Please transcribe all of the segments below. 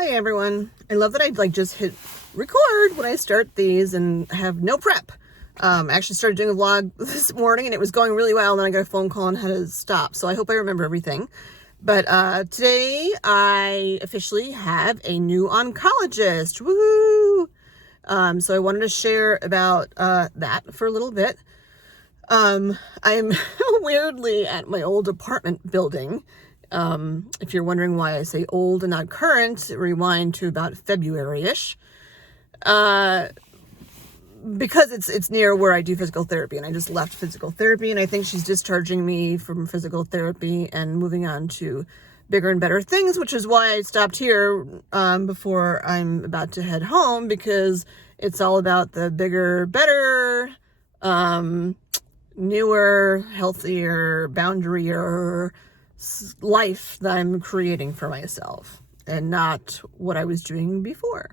Hi everyone. I love that I just hit record when I start these and have no prep. I actually started doing a vlog this morning and it was going really well, and then I got a phone call and had to stop. So I hope I remember everything. But today I officially have a new oncologist. Woohoo! So I wanted to share about that for a little bit. I'm weirdly at my old apartment building. If you're wondering why I say old and not current, rewind to about February-ish. Because it's near where I do physical therapy, and I just left physical therapy, and I think she's discharging me from physical therapy and moving on to bigger and better things, which is why I stopped here before I'm about to head home, because it's all about the bigger, better, newer, healthier, boundarier life that I'm creating for myself, and not what I was doing before.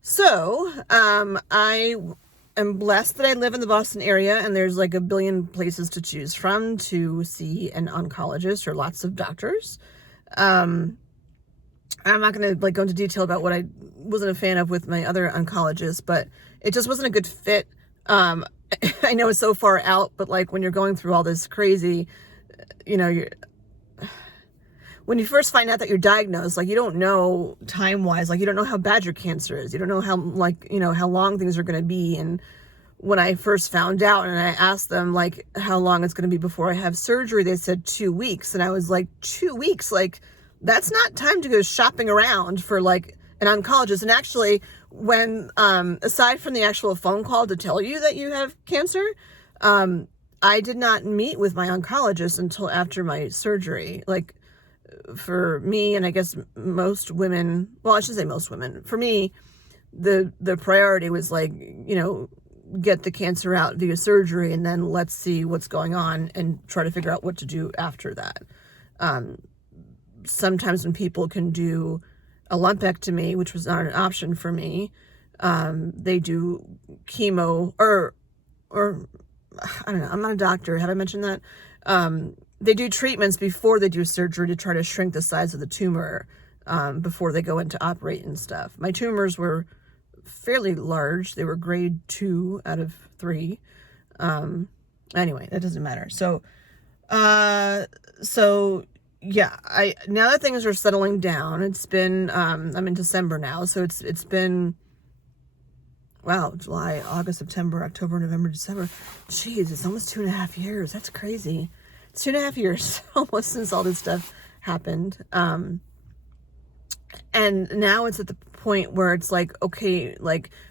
So, I am blessed that I live in the Boston area, and there's like a billion places to choose from to see an oncologist, or lots of doctors. I'm not going to go into detail about what I wasn't a fan of with my other oncologist, but it just wasn't a good fit. I know it's so far out, but when you're going through all this crazy, when you first find out that you're diagnosed, you don't know time-wise, you don't know how bad your cancer is. You don't know how, how long things are going to be. And when I first found out and I asked them, how long it's going to be before I have surgery, they said 2 weeks. And I was like, 2 weeks? That's not time to go shopping around for, an oncologist. And actually, when, aside from the actual phone call to tell you that you have cancer, I did not meet with my oncologist until after my surgery. For me, and I guess most women, well, I should say most women, for me, the priority was get the cancer out via surgery, and then let's see what's going on and try to figure out what to do after that. Sometimes when people can do a lumpectomy, which was not an option for me, they do chemo or I don't know, I'm not a doctor. Have I mentioned that? They do treatments before they do surgery to try to shrink the size of the tumor before they go into operate and stuff. My tumors were fairly large. They were grade 2 out of 3. Anyway, that doesn't matter. So yeah, now that things are settling down, it's been, I'm in December now, so it's been, wow, July, August, September, October, November, December. Jeez, it's almost 2.5 years. That's crazy. It's 2.5 years almost since all this stuff happened. And now it's at the point where it's okay,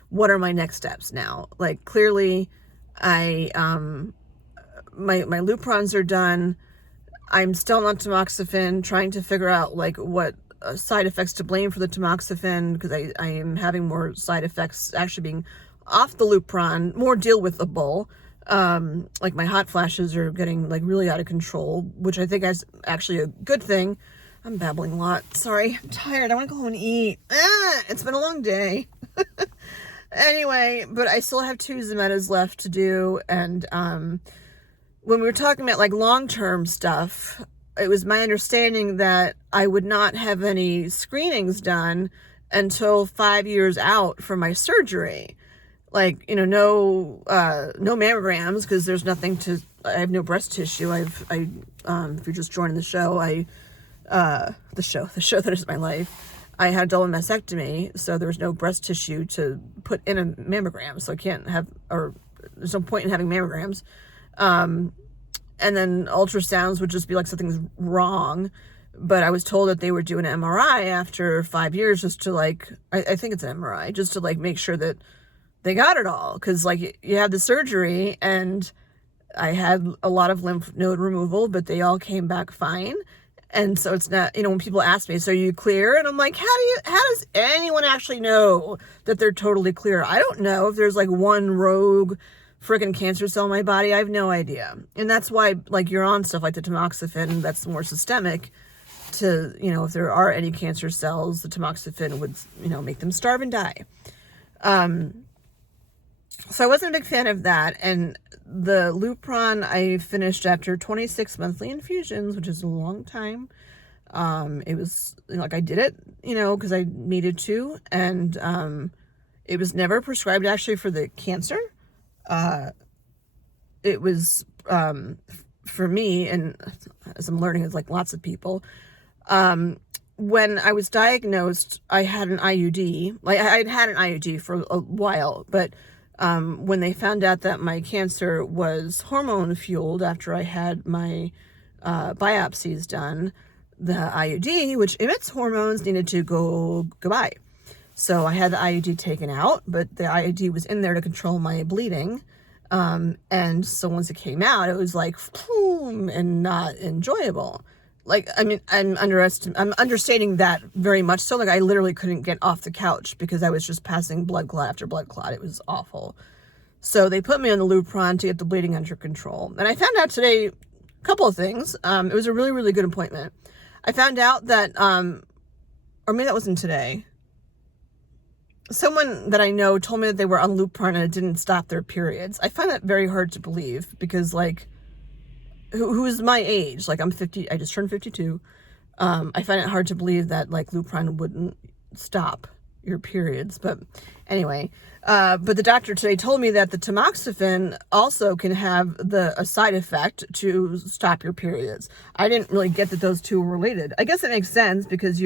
what are my next steps now? Clearly my Luprons are done. I'm still on tamoxifen, trying to figure out what side effects to blame for the tamoxifen, because I am having more side effects actually being off the Lupron, more deal with the bull. My hot flashes are getting really out of control, which I think is actually a good thing. I'm babbling a lot. Sorry, I'm tired. I want to go home and eat. It's been a long day. Anyway, but I still have 2 Zimettas left to do. And when we were talking about long-term stuff, it was my understanding that I would not have any screenings done until 5 years out from my surgery. No mammograms, because there's nothing to, I have no breast tissue. If you're just joining the show, the show that is my life, I had a double mastectomy, so there's no breast tissue to put in a mammogram, so I can't have, or there's no point in having mammograms. And then ultrasounds would just be something's wrong, but I was told that they were doing an MRI after 5 years, just to I think it's an MRI, just to make sure that they got it all, because you have the surgery, and I had a lot of lymph node removal, but they all came back fine. And so it's not, when people ask me, so are you clear? And I'm like, how does anyone actually know that they're totally clear? I don't know if there's one rogue friggin' cancer cell in my body. I have no idea. And that's why you're on stuff like the tamoxifen, that's more systemic, to, if there are any cancer cells, the tamoxifen would, make them starve and die. So I wasn't a big fan of that. And the Lupron I finished after 26 monthly infusions, which is a long time. It was like I did it, because I needed to, and it was never prescribed actually for the cancer. It was for me, and as I'm learning, it's like lots of people. When I was diagnosed, I had an IUD. Like I'd had an IUD for a while, but when they found out that my cancer was hormone fueled after I had my biopsies done, the IUD, which emits hormones, needed to go goodbye. So I had the IUD taken out, but the IUD was in there to control my bleeding. And so once it came out, it was like, boom, and not enjoyable. Like, I mean, I'm understating that very much so. Like, I literally couldn't get off the couch because I was just passing blood clot after blood clot. It was awful. So they put me on the Lupron to get the bleeding under control. And I found out today a couple of things. It was a really, really good appointment. I found out that, or maybe that wasn't today. Someone that I know told me that they were on Lupron and it didn't stop their periods. I find that very hard to believe because, like, who's my age? Like, I'm 50. I just turned 52. I find it hard to believe that, like, Lupron wouldn't stop your periods. But anyway, but the doctor today told me that the tamoxifen also can have a side effect to stop your periods. I didn't really get that those two were related. I guess it makes sense because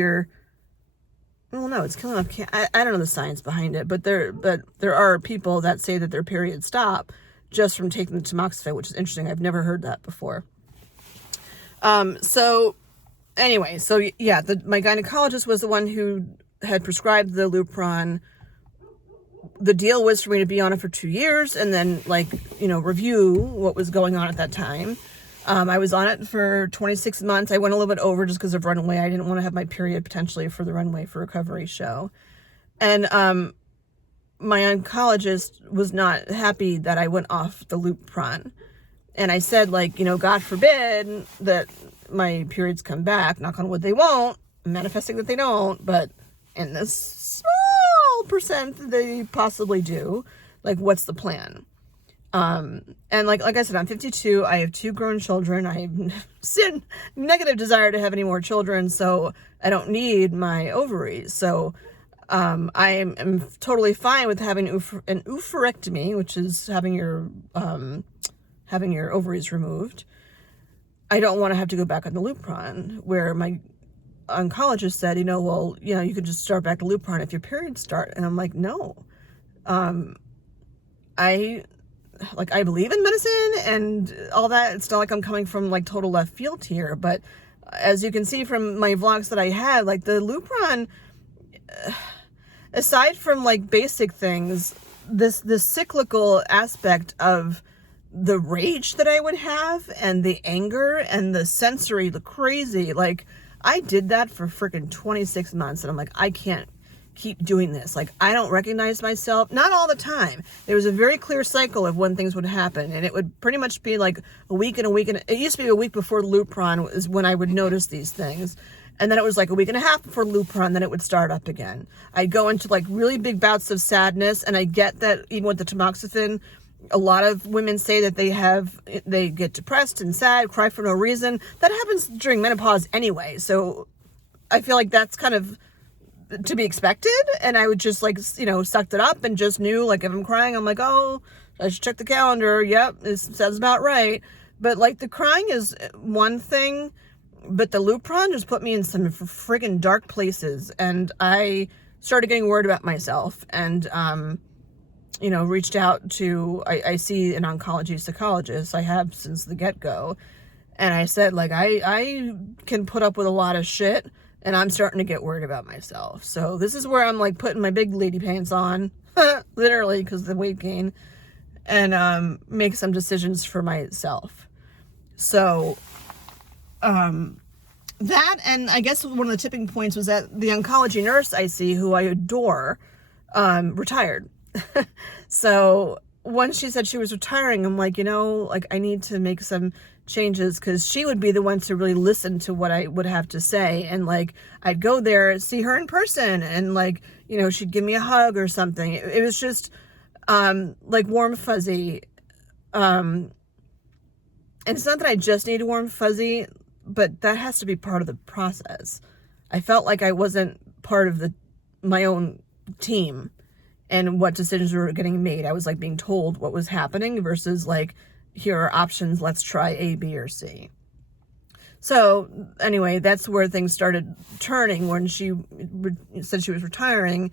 well, no, it's killing off. I don't know the science behind it, but there are people that say that their periods stop just from taking the tamoxifen, which is interesting. I've never heard that before. So anyway, so yeah, my gynecologist was the one who had prescribed the Lupron. The deal was for me to be on it for 2 years and then, like, review what was going on at that time. I was on it for 26 months. I went a little bit over just because of runway. I didn't want to have my period potentially for the Runway for Recovery show. And my oncologist was not happy that I went off the Lupron. And I said, like, God forbid that my periods come back. Knock on wood, they won't. I'm manifesting that they don't. But in this small percent that they possibly do, like, what's the plan? And like I said, I'm 52. I have 2 grown children. I have negative desire to have any more children, so I don't need my ovaries. So, I am totally fine with having an oophorectomy, which is having your ovaries removed. I don't want to have to go back on the Lupron, where my oncologist said, you could just start back to Lupron if your periods start. And I'm like, no. I believe in medicine and all that. It's not like I'm coming from, like, total left field here, but as you can see from my vlogs that I had, like, the Lupron, aside from, like, basic things, this cyclical aspect of the rage that I would have and the anger and the sensory, the crazy, like, I did that for freaking 26 months and I'm like, I can't keep doing this. Like, I don't recognize myself, not all the time. There was a very clear cycle of when things would happen, and it would pretty much be like a week and it used to be a week before Lupron is when I would notice these things, and then it was like a week and a half before Lupron, then it would start up again. I'd go into, like, really big bouts of sadness, and I get that even with the tamoxifen, a lot of women say that they get depressed and sad, cry for no reason. That happens during menopause anyway, so I feel like that's kind of to be expected, and I would just, like, sucked it up and just knew, like, if I'm crying, I'm like, oh, I should check the calendar. Yep, it sounds about right. But, like, the crying is one thing, but the Lupron just put me in some friggin' dark places, and I started getting worried about myself, and reached out to, I see an oncology psychologist. I have since the get-go, and I said, like, I can put up with a lot of shit, and I'm starting to get worried about myself. So this is where I'm, like, putting my big lady pants on, literally, because of the weight gain, and make some decisions for myself. So that, and I guess one of the tipping points was that the oncology nurse I see, who I adore, retired. So once she said she was retiring, I'm like, I need to make some changes, because she would be the one to really listen to what I would have to say, and, like, I'd go there, see her in person, and, like, she'd give me a hug or something. It was just like warm fuzzy, and it's not that I just need a warm fuzzy, but that has to be part of the process. I felt like I wasn't part of my own team and what decisions were getting made. I was like being told what was happening versus like, here are options, let's try A, B, or C. So anyway, that's where things started turning when she said she was retiring,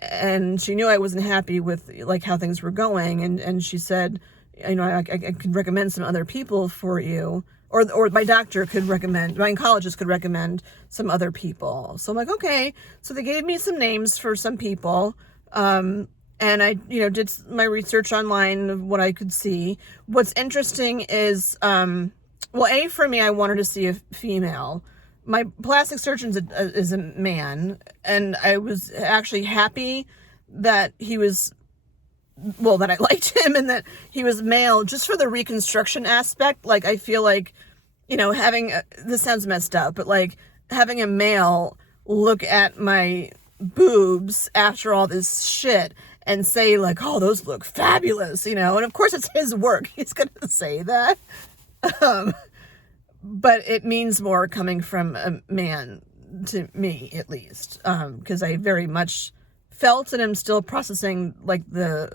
and she knew I wasn't happy with like how things were going. And she said, you know, I could recommend some other people for you, or my doctor could recommend, my oncologist could recommend some other people. So I'm like, okay. So they gave me some names for some people. And I, you know, did my research online of what I could see. What's interesting is, well, A, for me, I wanted to see a female. My plastic surgeon is a man, and I was actually happy that he was, well, that I liked him and that he was male, just for the reconstruction aspect. Like, I feel like, you know, this sounds messed up, but like having a male look at my boobs after all this shit and say like, oh, those look fabulous, you know, and of course it's his work. He's going to say that. But it means more coming from a man, to me at least, because I very much felt and am still processing like the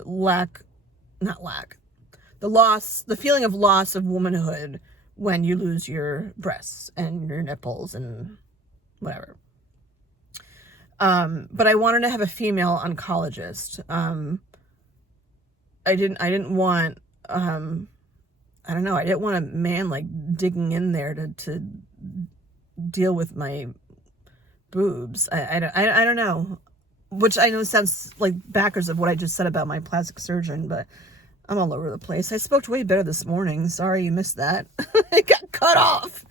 feeling of loss of womanhood when you lose your breasts and your nipples and whatever. But I wanted to have a female oncologist. I didn't want, I don't know, I didn't want a man like digging in there to deal with my boobs. I don't know, which I know sounds like backwards of what I just said about my plastic surgeon, but I'm all over the place. I spoke way better this morning. Sorry you missed that. It got cut off.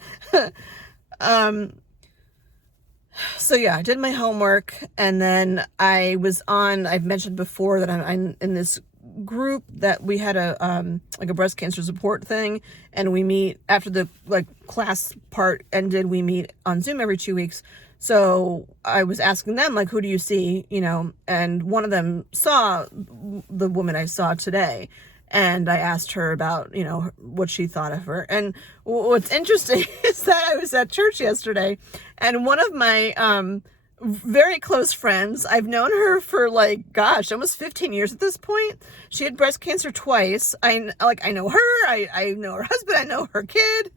So yeah, I did my homework, and then I've mentioned before that I'm in this group that we had a breast cancer support thing, and we meet after the like class part ended. We meet on Zoom every 2 weeks. So I was asking them like, who do you see, you know, and one of them saw the woman I saw today, and I asked her about, you know, what she thought of her. And what's interesting is that I was at church yesterday, and one of my very close friends, I've known her for like, gosh, almost 15 years at this point. She had breast cancer twice. I know her, I know her husband, I know her kid.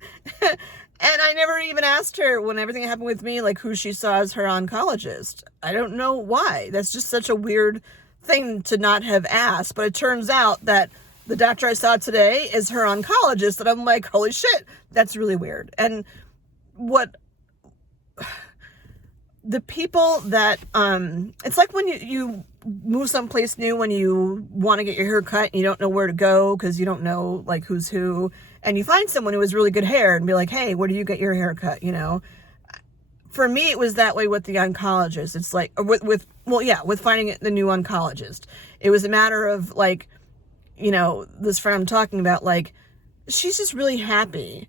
And I never even asked her when everything happened with me, like who she saw as her oncologist. I don't know why. That's just such a weird thing to not have asked. But it turns out that the doctor I saw today is her oncologist. And I'm like, holy shit, that's really weird. And the people that, it's like when you move someplace new, when you want to get your hair cut and you don't know where to go because you don't know like who's who, and you find someone who has really good hair and be like, hey, where do you get your hair cut? You know, for me, it was that way with the oncologist. It's like, with finding the new oncologist. It was a matter of like, you know, this friend I'm talking about, like, she's just really happy.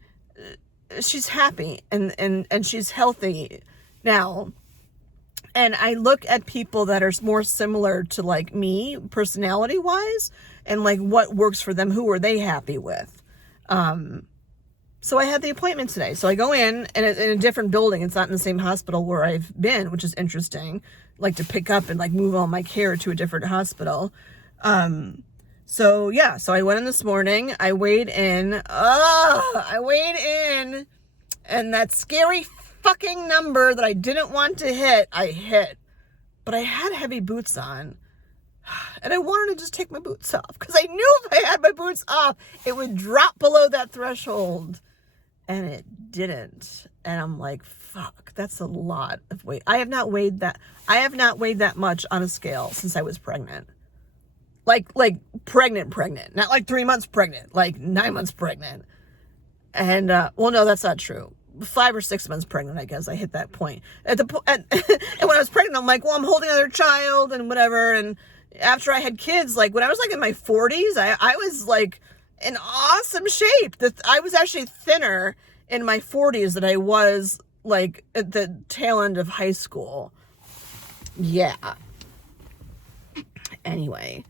She's happy and she's healthy now. And I look at people that are more similar to like me personality wise and like what works for them. Who are they happy with? So I had the appointment today. So I go in and in a different building. It's not in the same hospital where I've been, which is interesting, like to pick up and like move all my care to a different hospital. So I went in this morning, I weighed in, and that scary fucking number that I didn't want to hit, I hit. But I had heavy boots on, and I wanted to just take my boots off because I knew if I had my boots off, it would drop below that threshold, and it didn't. And I'm like, fuck, that's a lot of weight. I have not weighed that much on a scale since I was pregnant. Like pregnant, not like 3 months pregnant, like 9 months pregnant. And, well, no, that's not true. 5 or 6 months pregnant, I guess I hit that point. And when I was pregnant, I'm like, well, I'm holding another child and whatever. And after I had kids, like when I was like in my 40s, I was like in awesome shape. I was actually thinner in my 40s than I was like at the tail end of high school. Yeah. Anyway.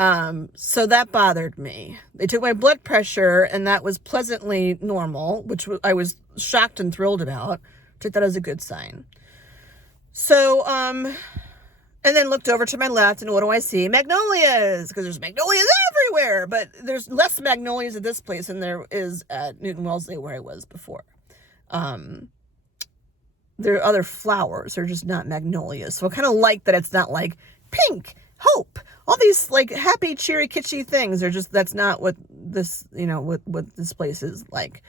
So that bothered me. They took my blood pressure, and that was pleasantly normal, which I was shocked and thrilled about. Took that as a good sign. So, and then looked over to my left, and what do I see? Magnolias, because there's magnolias everywhere, but there's less magnolias at this place than there is at Newton Wellesley, where I was before. There are other flowers, they're just not magnolias. So I kind of like that it's not like pink, hope, all these like happy, cheery, kitschy things. They're just, that's not what this, what this place is like.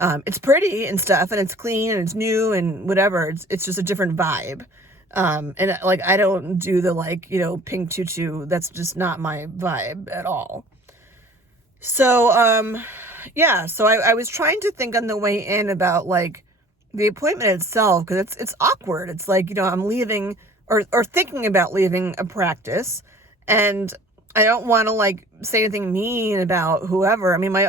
It's pretty and stuff, and it's clean and it's new and whatever. It's just a different vibe. And like, I don't do the like, pink tutu. That's just not my vibe at all. So, yeah, so I was trying to think on the way in about like the appointment itself, because it's awkward. It's like, I'm leaving or thinking about leaving a practice, and I don't want to like say anything mean about whoever. I mean, my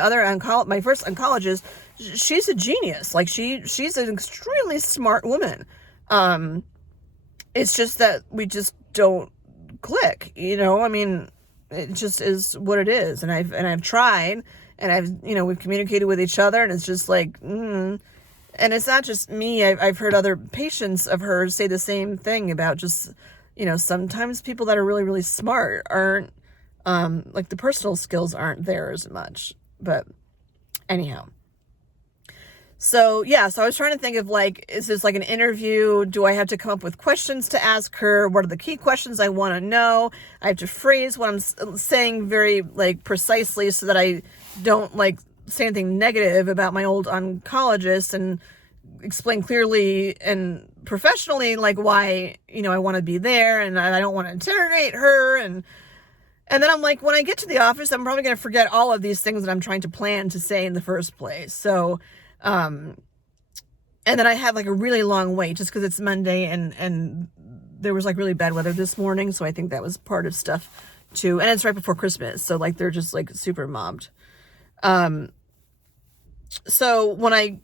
first oncologist, she's a genius. Like she's an extremely smart woman. It's just that we just don't click, I mean, it just is what it is. And I've tried, and we've communicated with each other, and it's just like, and it's not just me. I've heard other patients of hers say the same thing about just, sometimes people that are really, really smart aren't, like the personal skills aren't there as much. But anyhow. So, yeah, so I was trying to think of like, is this like an interview? Do I have to come up with questions to ask her? What are the key questions I want to know? I have to phrase what I'm saying very like precisely so that I don't like say anything negative about my old oncologist, and explain clearly and professionally like why, I want to be there, and I don't want to interrogate her. And then I'm like, when I get to the office, I'm probably going to forget all of these things that I'm trying to plan to say in the first place. So, and then I had like a really long wait just because it's Monday, and there was like really bad weather this morning. So I think that was part of stuff too. And it's right before Christmas. So like, they're just like super mobbed. So when I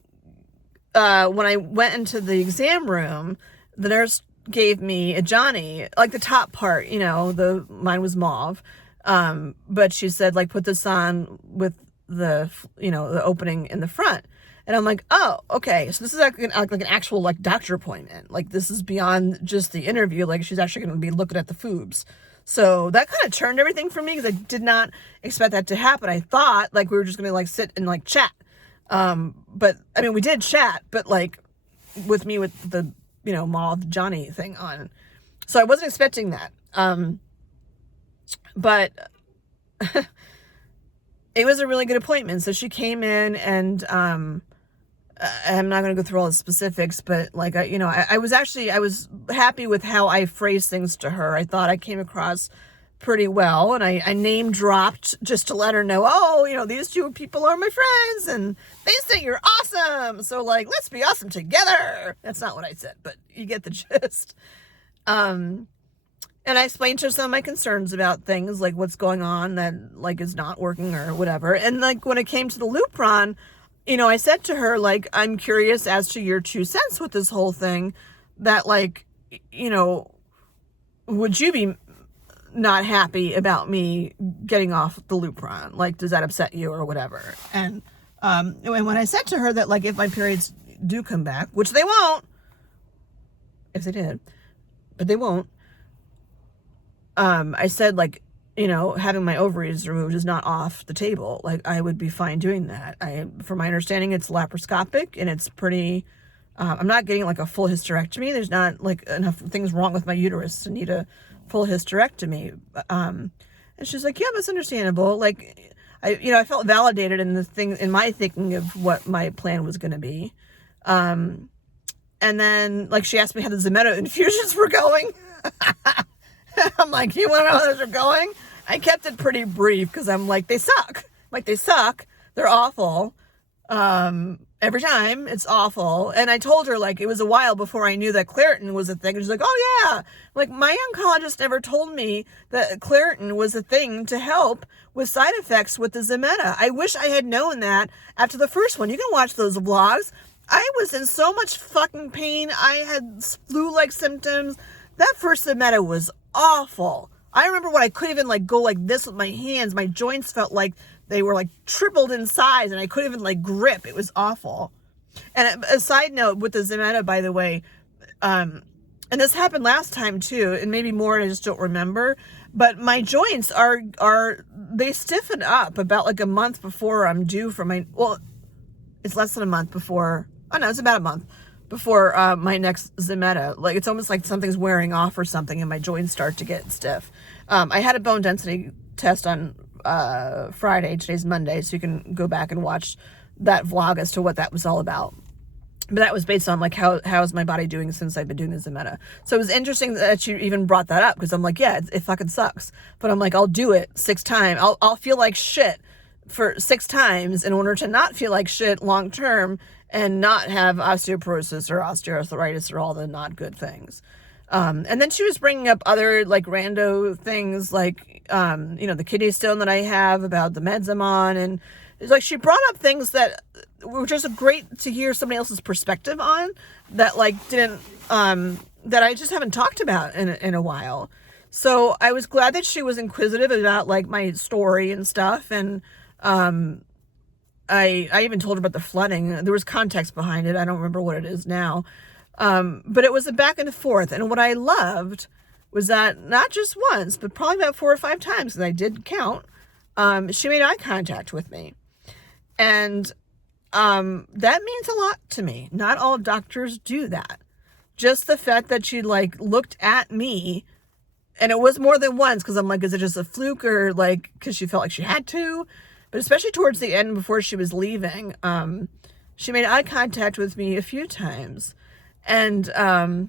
went into the exam room, the nurse gave me a Johnny, like the top part, mine was mauve. But she said, like, put this on with the, the opening in the front. And I'm like, oh, okay. So this is like an actual like doctor appointment. Like this is beyond just the interview. Like she's actually going to be looking at the foobs. So that kind of turned everything for me, because I did not expect that to happen. I thought like we were just going to like sit and like chat. But I mean, we did chat, but like with me with the, mauve Johnny thing on. So I wasn't expecting that. But it was a really good appointment. So she came in, and, I'm not going to go through all the specifics, but like, I was happy with how I phrased things to her. I thought I came across pretty well, and I name dropped just to let her know, oh, these two people are my friends, and they say you're awesome. So like, let's be awesome together. That's not what I said, but you get the gist. And I explained to her some of my concerns about things like what's going on that like is not working or whatever. And like when it came to the Lupron, I said to her, like, I'm curious as to your 2 cents with this whole thing, that like, would you be not happy about me getting off the Lupron? Like, does that upset you or whatever? And when I said to her that like, if my periods do come back, which they won't, if they did, but they won't, I said like, having my ovaries removed is not off the table. Like I would be fine doing that. From my understanding, it's laparoscopic, and it's pretty, I'm not getting like a full hysterectomy. There's not like enough things wrong with my uterus to need a full hysterectomy. And she's like, yeah, that's understandable. Like I felt validated in my thinking of what my plan was going to be. And then like, she asked me how the Zometa infusions were going. I'm like, you want to know how those are going? I kept it pretty brief, because I'm like, they suck. Like, they suck. They're awful. Every time, it's awful. And I told her, like, it was a while before I knew that Claritin was a thing. And she's like, oh, yeah. Like, my oncologist never told me that Claritin was a thing to help with side effects with the Zometa. I wish I had known that after the first one. You can watch those vlogs. I was in so much fucking pain. I had flu-like symptoms. That first Zometa was awful. I remember when I couldn't even like go like this with my hands. My joints felt like they were like tripled in size, and I couldn't even like grip. It was awful. And a side note with the Zimetta, by the way, and this happened last time too, and maybe more, and I just don't remember. But my joints they stiffen up about like a month before I'm due for my, well, it's less than a month before, oh no, it's about a month before my next Zimetta. Like, it's almost like something's wearing off or something, and my joints start to get stiff. I had a bone density test on Friday. Today's Monday, so you can go back and watch that vlog as to what that was all about. But that was based on like how is my body doing since I've been doing the Zimetta. So it was interesting that you even brought that up, because I'm like, yeah, it fucking sucks. But I'm like, I'll do it 6 times. I'll feel like shit for 6 times in order to not feel like shit long term and not have osteoporosis or osteoarthritis or all the not good things. And then she was bringing up other like rando things, like, the kidney stone that I have, about the meds I'm on. And it's like, she brought up things that were just great to hear somebody else's perspective on, that like didn't, that I just haven't talked about in a while. So I was glad that she was inquisitive about like my story and stuff. And, I even told her about the flooding. There was context behind it. I don't remember what it is now. But it was a back and forth. And what I loved was that not just once, but probably about 4 or 5 times, because I did count, she made eye contact with me. And that means a lot to me. Not all doctors do that. Just the fact that she like looked at me, and it was more than once, because I'm like, is it just a fluke, or like because she felt like she had to? But especially towards the end, before she was leaving, she made eye contact with me a few times. And now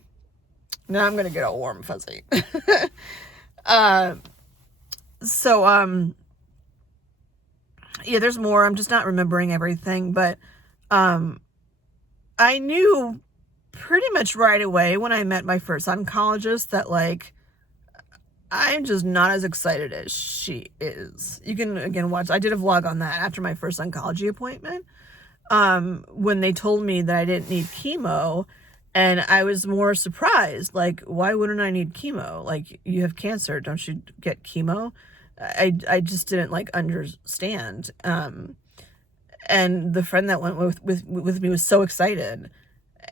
I'm gonna get all warm and fuzzy. Yeah, there's more. I'm just not remembering everything, but I knew pretty much right away when I met my first oncologist that like I'm just not as excited as she is. You can again watch. I did a vlog on that after my first oncology appointment, when they told me that I didn't need chemo. And I was more surprised, like, why wouldn't I need chemo? Like, you have cancer, don't you get chemo? I just didn't like understand. And the friend that went with me was so excited.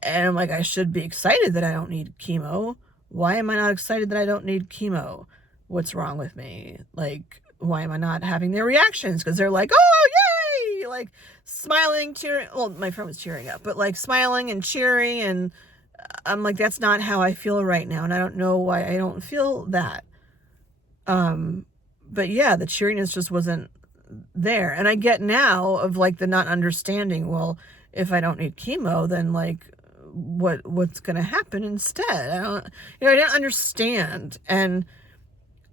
And I'm like, I should be excited that I don't need chemo. Why am I not excited that I don't need chemo? What's wrong with me? Like, why am I not having their reactions? Because they're like, oh, yay! Like, smiling, cheering. Well, my friend was cheering up, but like smiling and cheering. And I'm like, that's not how I feel right now. And I don't know why I don't feel that. But yeah, the cheeriness just wasn't there. And I get now of like the not understanding, well, if I don't need chemo, then like what's going to happen instead? I didn't understand. And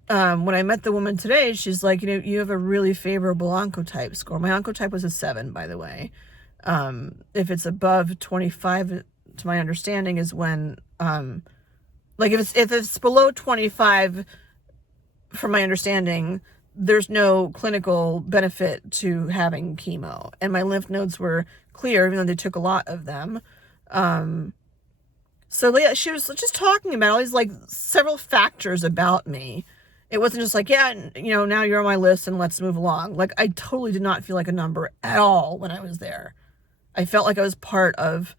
when I met the woman today, she's like, you have a really favorable oncotype score. My oncotype was a 7, by the way. If it's above 25, to my understanding, is when, like if it's below 25, from my understanding, there's no clinical benefit to having chemo. And my lymph nodes were clear, even though they took a lot of them. So yeah, she was just talking about all these like several factors about me. It wasn't just like, yeah, now you're on my list and let's move along. Like, I totally did not feel like a number at all when I was there. I felt like I was part of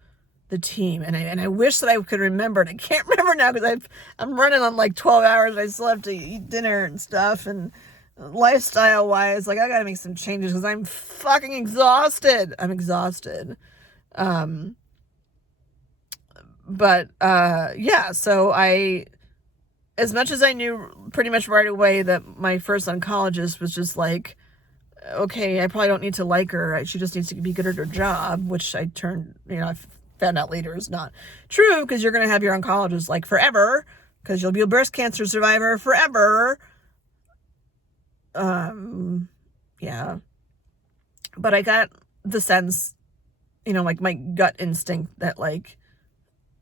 the team, and I wish that I could remember, and I can't remember now because I'm running on like 12 hours. I still have to eat dinner and stuff, and lifestyle wise, like I gotta make some changes because I'm fucking exhausted. I'm exhausted. Yeah, so as much as I knew pretty much right away that my first oncologist was just like, okay, I probably don't need to like her. She just needs to be good at her job, which I found out later is not true, because you're going to have your oncologist like forever, because you'll be a breast cancer survivor forever. Yeah. But I got the sense, like my gut instinct that like,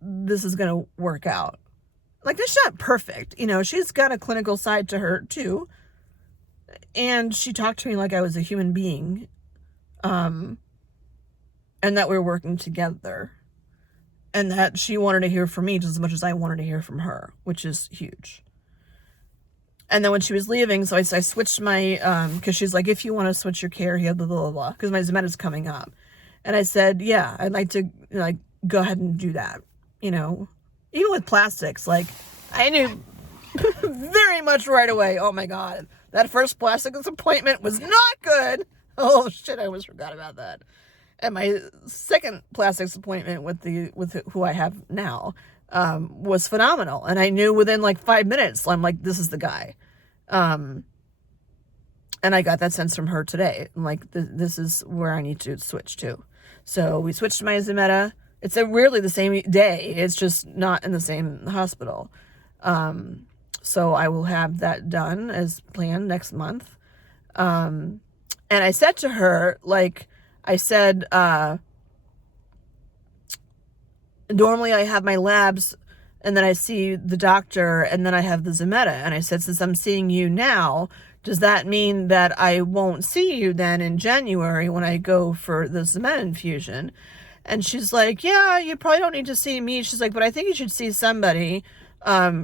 this is going to work out. Like, she's not perfect. She's got a clinical side to her too. And she talked to me like I was a human being. And that we were working together. And that she wanted to hear from me just as much as I wanted to hear from her, which is huge. And then when she was leaving, so I switched my, because she's like, if you want to switch your care, you have blah, blah, blah, because my Zometa's coming up. And I said, yeah, I'd like to, like, go ahead and do that. You know, even with plastics, like, I knew very much right away, oh my God, that first plastics appointment was not good. Oh shit, I almost forgot about that. And my second plastics appointment with who I have now, was phenomenal. And I knew within like 5 minutes, I'm like, this is the guy. And I got that sense from her today. I'm like, this is where I need to switch to. So we switched to my Zometa. It's weirdly the same day. It's just not in the same hospital. So I will have that done as planned next month. And I said to her, like, I said, normally I have my labs and then I see the doctor and then I have the Zometa. And I said, since I'm seeing you now, does that mean that I won't see you then in January when I go for the Zometa infusion? And she's like, yeah, you probably don't need to see me. She's like, but I think you should see somebody.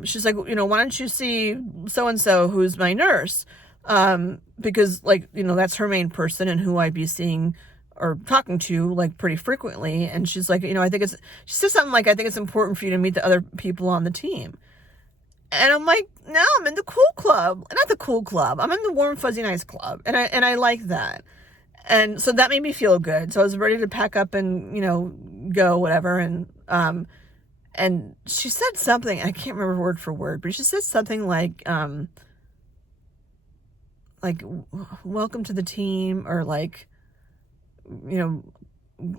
She's like, you know, why don't you see so-and-so who's my nurse? Because, like, you know, that's her main person and who I'd be seeing or talking to, like, pretty frequently. And she's like, you know, she said something like, I think it's important for you to meet the other people on the team. And I'm like, no, I'm in the cool club. Not the cool club. I'm in the warm, fuzzy, nice club. And I like that. And so that made me feel good. So I was ready to pack up and, you know, go, whatever. And she said something, I can't remember word for word, but she said something like, welcome to the team, or like, you know,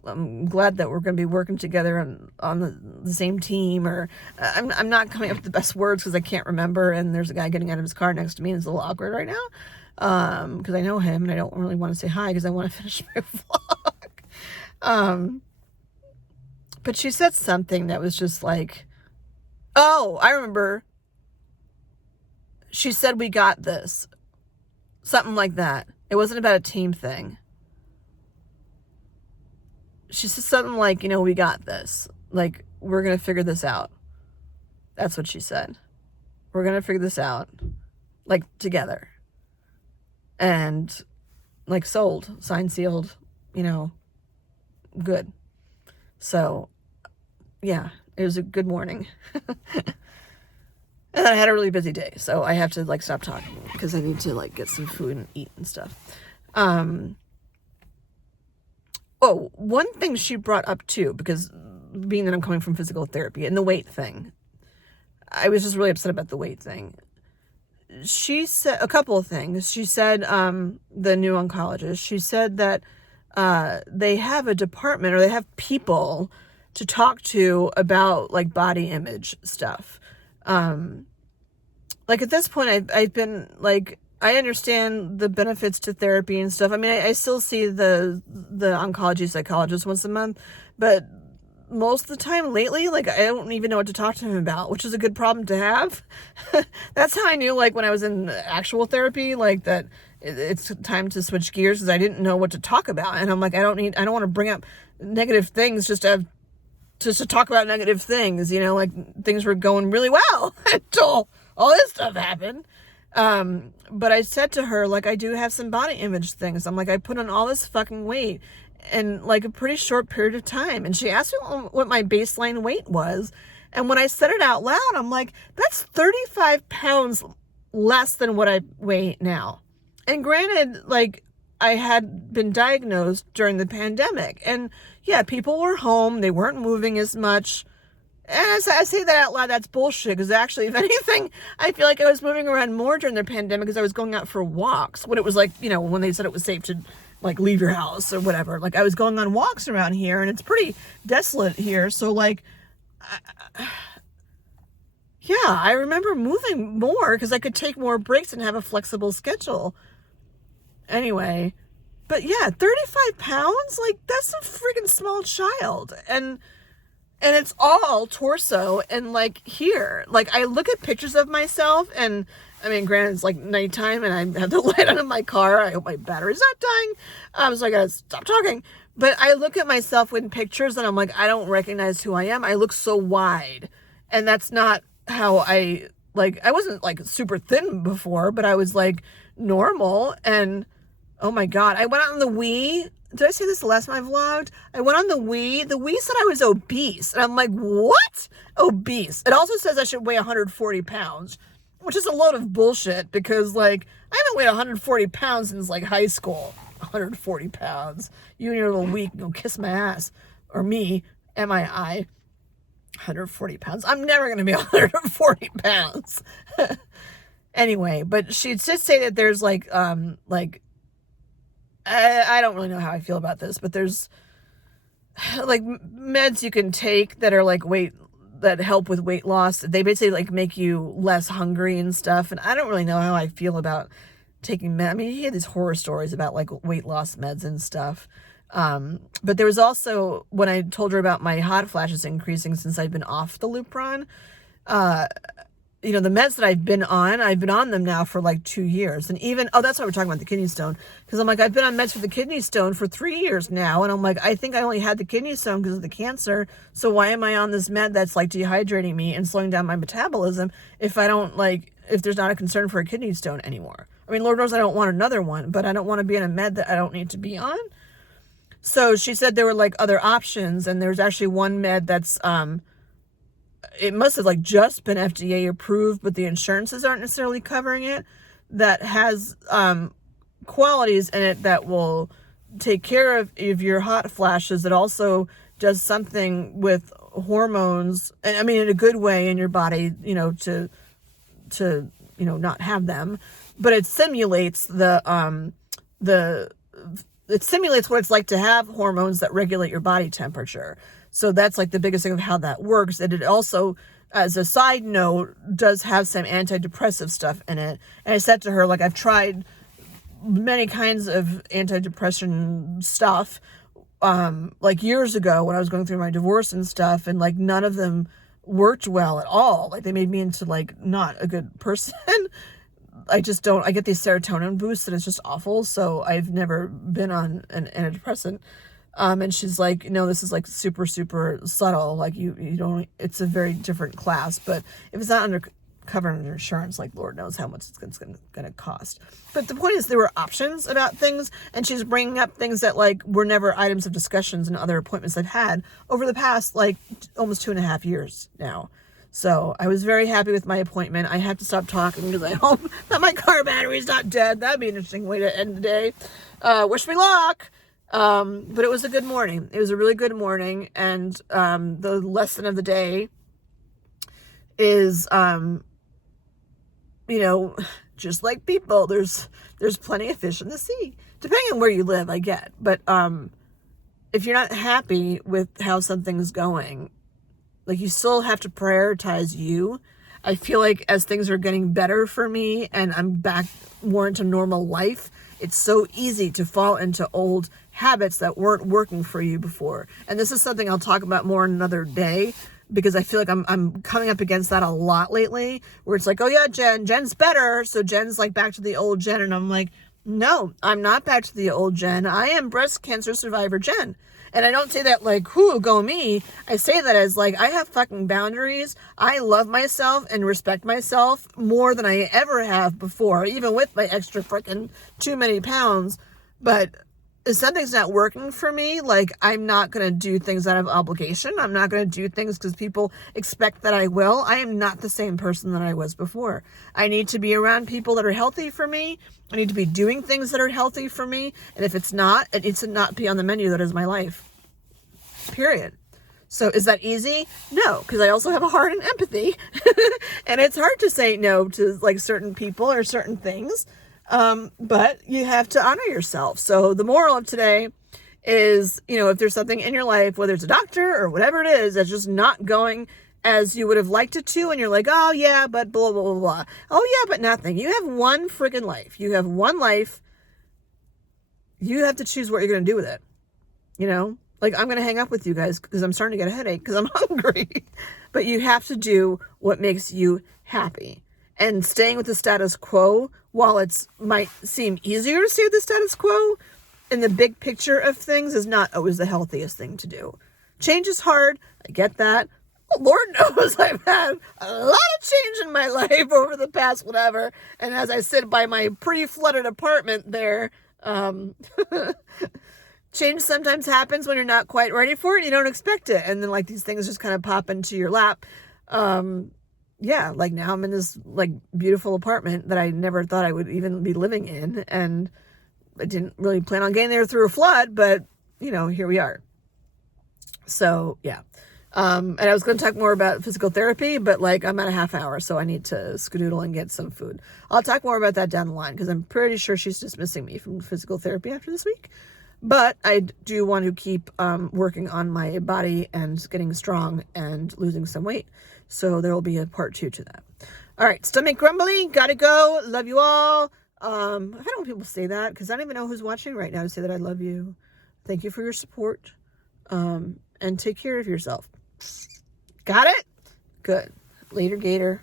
I'm glad that we're going to be working together on the same team, or I'm not coming up with the best words because I can't remember, and there's a guy getting out of his car next to me and it's a little awkward right now, because I know him and I don't really want to say hi because I want to finish my vlog. But she said something that was just like, oh, I remember. She said, we got this. Something like that. It wasn't about a team thing. She said something like, you know, we got this. Like, we're going to figure this out. That's what she said. We're going to figure this out. Like, together. And, like, sold. Signed, sealed. You know, good. So, yeah, it was a good morning. And I had a really busy day, so I have to, like, stop talking because I need to, like, get some food and eat and stuff. Oh, one thing she brought up too, because being that I'm coming from physical therapy and the weight thing, I was just really upset about the weight thing. She said a couple of things. She said, the new oncologist, she said that they have a department, or they have people to talk to about, like, body image stuff. Like, at this point, I've been, like, I understand the benefits to therapy and stuff. I mean, I still see the oncology psychologist once a month, but most of the time lately, like, I don't even know what to talk to him about, which is a good problem to have. That's how I knew, like, when I was in actual therapy, like, that it's time to switch gears, because I didn't know what to talk about. And I'm like, I don't want to bring up negative things just to talk about negative things, you know, like, things were going really well until all this stuff happened. But I said to her, like, I do have some body image things. I'm like, I put on all this fucking weight in, like, a pretty short period of time. And she asked me what my baseline weight was. And when I said it out loud, I'm like, that's 35 pounds less than what I weigh now. And granted, like, I had been diagnosed during the pandemic. And yeah, people were home. They weren't moving as much. And as I say that out loud, that's bullshit, because actually, if anything, I feel like I was moving around more during the pandemic because I was going out for walks. When it was like, you know, when they said it was safe to, like, leave your house or whatever. Like, I was going on walks around here, and it's pretty desolate here. So, like, yeah, I remember moving more because I could take more breaks and have a flexible schedule. Anyway, but yeah, 35 pounds? Like, that's a freaking small child. And it's all torso and, like, here. Like, I look at pictures of myself, and, I mean, granted, it's, like, nighttime, and I have the light on in my car. I hope my battery's not dying. So I gotta stop talking. But I look at myself in pictures, and I'm like, I don't recognize who I am. I look so wide. And that's not how I like, I wasn't like super thin before, but I was like normal. And oh my God, I went on the Wii. Did I say this the last time I vlogged? I went on the Wii. The Wii said I was obese. And I'm like, what? Obese. It also says I should weigh 140 pounds, which is a load of bullshit because, like, I haven't weighed 140 pounds since, like, high school. 140 pounds. You and your little Wii can go kiss my ass. Or me, M-I-I. 140 pounds. I'm never going to be 140 pounds. Anyway, but she did say that there's, like, I don't really know how I feel about this, but there's like meds you can take that are like that help with weight loss. They basically like make you less hungry and stuff. And I don't really know how I feel about taking meds. I mean, you hear these horror stories about like weight loss meds and stuff. But there was also, when I told her about my hot flashes increasing since I've been off the Lupron, you know, the meds that I've been on them now for like 2 years. And even, oh, that's why we're talking about the kidney stone. Because I'm like, I've been on meds for the kidney stone for 3 years now. And I'm like, I think I only had the kidney stone because of the cancer. So why am I on this med that's like dehydrating me and slowing down my metabolism if I don't like, if there's not a concern for a kidney stone anymore? I mean, Lord knows I don't want another one, but I don't want to be on a med that I don't need to be on. So she said there were like other options. And there's actually one med that's, it must have like just been FDA approved, but the insurances aren't necessarily covering it, that has qualities in it that will take care of your hot flashes. It also does something with hormones, and I mean in a good way in your body, you know, to you know, not have them, but it simulates it simulates what it's like to have hormones that regulate your body temperature. So that's like the biggest thing of how that works. And it also, as a side note, does have some antidepressive stuff in it. And I said to her, like, I've tried many kinds of antidepressant stuff, like years ago when I was going through my divorce and stuff, and like none of them worked well at all. Like they made me into like not a good person. I get these serotonin boosts and it's just awful. So I've never been on an antidepressant. And she's like, no, this is like super, super subtle. Like you don't, it's a very different class, but if it's not covered under insurance, like Lord knows how much it's going to cost. But the point is there were options about things, and she's bringing up things that like were never items of discussions in other appointments I've had over the past like almost 2.5 years now. So I was very happy with my appointment. I have to stop talking because I hope that my car battery's not dead. That'd be an interesting way to end the day. Wish me luck. But it was a good morning. It was a really good morning. And, the lesson of the day is, you know, just like people, there's plenty of fish in the sea, depending on where you live, I get. But, if you're not happy with how something's going, like you still have to prioritize you. I feel like as things are getting better for me and I'm back more into normal life, it's so easy to fall into old habits that weren't working for you before. And this is something I'll talk about more another day, because I feel like I'm coming up against that a lot lately, where it's like, oh yeah, Jen's better. So Jen's like back to the old Jen. And I'm like, no, I'm not back to the old Jen. I am breast cancer survivor Jen. And I don't say that like, whoo, go me. I say that as like, I have fucking boundaries. I love myself and respect myself more than I ever have before, even with my extra freaking too many pounds. But if something's not working for me, like I'm not going to do things out of obligation. I'm not going to do things because people expect that I will. I am not the same person that I was before. I need to be around people that are healthy for me. I need to be doing things that are healthy for me. And if it's not, it needs to not be on the menu that is my life. Period. So is that easy? No, because I also have a heart and empathy. And it's hard to say no to like certain people or certain things. But you have to honor yourself. So the moral of today is, you know, if there's something in your life, whether it's a doctor or whatever it is, that's just not going as you would have liked it to, and you're like, oh yeah, but blah, blah, blah, blah. Oh yeah, but nothing. You have one friggin' life. You have one life. You have to choose what you're going to do with it. You know, like I'm going to hang up with you guys because I'm starting to get a headache because I'm hungry, but you have to do what makes you happy. And staying with the status quo, while it's might seem easier to stay with the status quo, in the big picture of things is not always the healthiest thing to do. Change is hard. I get that. Lord knows I've had a lot of change in my life over the past whatever. And as I sit by my pretty flooded apartment there, change sometimes happens when you're not quite ready for it. You don't expect it. And then like these things just kind of pop into your lap. Yeah, like now I'm in this like beautiful apartment that I never thought I would even be living in. And I didn't really plan on getting there through a flood, but you know, here we are. So yeah. And I was going to talk more about physical therapy, but like I'm at a half hour, so I need to skedaddle and get some food. I'll talk more about that down the line because I'm pretty sure she's dismissing me from physical therapy after this week. But I do want to keep working on my body and getting strong and losing some weight. So there will be a part 2 to that. All right, stomach grumbly, gotta go. Love you all. I don't know when people say that because I don't even know who's watching right now to say that I love you. Thank you for your support. And take care of yourself. Got it? Good. Later, Gator.